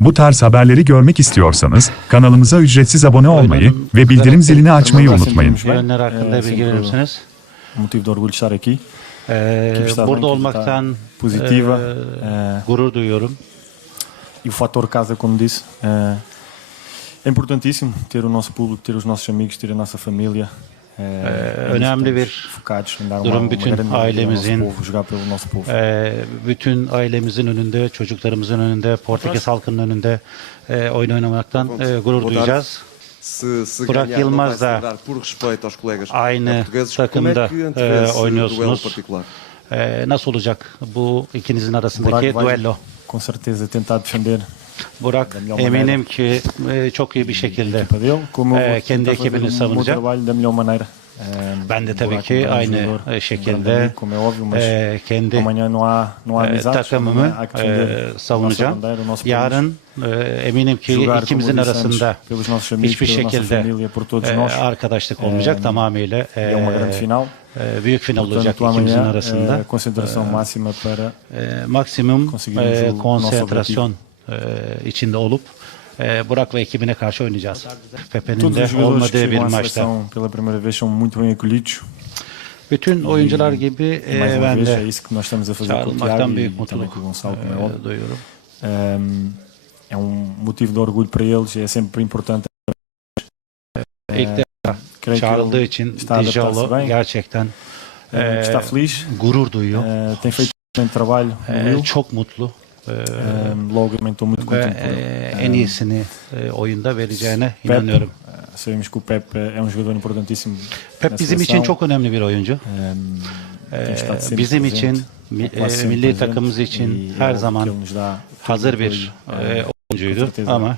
Bu tarz haberleri görmek istiyorsanız kanalımıza ücretsiz abone olmayı ve bildirim zilini açmayı unutmayın. Yönler hakkında bilgi verir misiniz? Motivo de orgulho estar aqui. Ee, bem, burada olmaktan está positiva. e, e, gurur duyuyorum. e o fator casa, como disse, é importantíssimo ter o nosso público, ter os nossos amigos, ter a nossa família. É, é önemli bir durum bütün ailemizin. Ee, bütün ailemizin önünde, çocuklarımızın önünde, Portekiz halkının önünde e, oyun oynamaktan e, gurur duyacağız. Burak Yılmaz da celebrar por respeito aos colegas aynı portugueses. takımda, e, oynuyorsunuz. Ee, nasıl olacak bu ikinizin arasındaki duello? com certeza tentar defender Burak eminim ki e, çok iyi bir şekilde e, kendi ekibini savunacak. Ben de tabii ki um aynı e, um şekilde e, kendi e, takımımı e, savunacağım. Yarın e, eminim ki ikimizin arasında hiçbir şekilde e, arkadaşlık olmayacak E, tamamıyla E e, e, büyük final olacak ikimizin arasında. E, maksimum e, konsantrasyon e, içinde olup e, Burak ve ekibine karşı oynayacağız. Pepe'nin de olmadığı bir maçta. seleção pela primeira vez são muito bem acolhidos. Bütün oyuncular gibi E e, ben de çağrılmaktan e, büyük e mutluluk e, duyuyorum. Um, é um motivo de orgulho para eles, é sempre importante. İlk Eh, defa çağrıldığı için Dijalo bem, gerçekten e, gurur duyuyor. eh, tem feito um trabalho E, çok mutlu. E, Um, logo também estou muito por e, ele. en Um, iyisini e, oyunda vereceğine Pep, inanıyorum. sabemos que o Pep é um jogador importantíssimo. Pep bizim için çok önemli bir oyuncu. Um, E, bizim için, e, milli takımımız e için é her zaman o hazır bir e, oyuncuydu com ama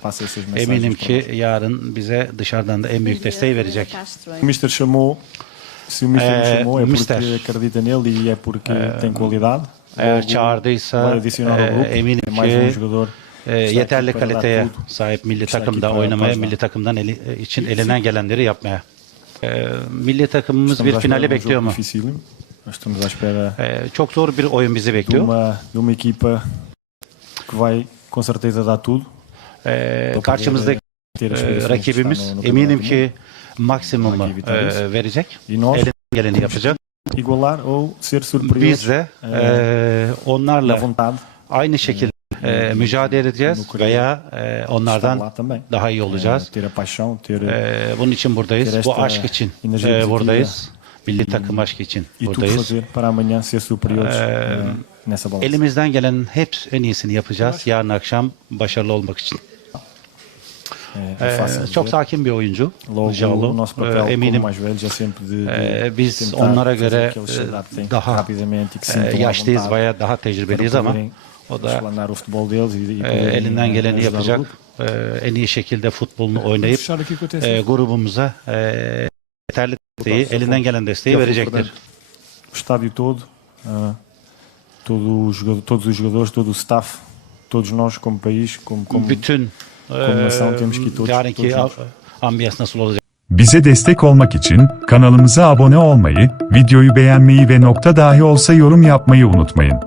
eminim para ki yarın bize dışarıdan da en büyük desteği verecek. O Mister chamou, se o Mister chamou é porque acredita nele e é porque tem qualidade. Eğer çağırdıysa e, eminim ki e, yeterli kaliteye sahip milli takımda oynamaya, milli takımdan eli, e, için elinden gelenleri yapmaya. E, milli takımımız bir finali bekliyor mu? E, çok zor bir oyun bizi bekliyor. com certeza dar tudo. E, karşımızdaki e, rakibimiz eminim ki maksimumu e, verecek. elinden geleni yapacak. İgualar ou ser Biz superiores de e, onlarla aynı şekilde e, mücadele edeceğiz veya e, onlardan daha iyi olacağız. E, bunun için buradayız. Bu aşk için e, buradayız. Milli takım aşkı için e buradayız. balança. Elimizden gelen hep en iyisini yapacağız. Yarın akşam başarılı olmak için. É, é E, fácil çok sakin bir oyuncu. Jalo. E, eminim de e, biz onlara göre daha e yaşlıyız veya daha tecrübeliyiz ama o da e, elinden geleni yapacak. E, en iyi şekilde futbolunu oynayıp e, grubumuza e, yeterli desteği, elinden gelen desteği verecektir. estádio todo, todo todos os jogadores, todo o staff, todos nós como país, como, como Bütün kombinasyon e, temos ki yarınki ambiyans nasıl olacak? Bize destek olmak için kanalımıza abone olmayı, videoyu beğenmeyi ve nokta dahi olsa yorum yapmayı unutmayın.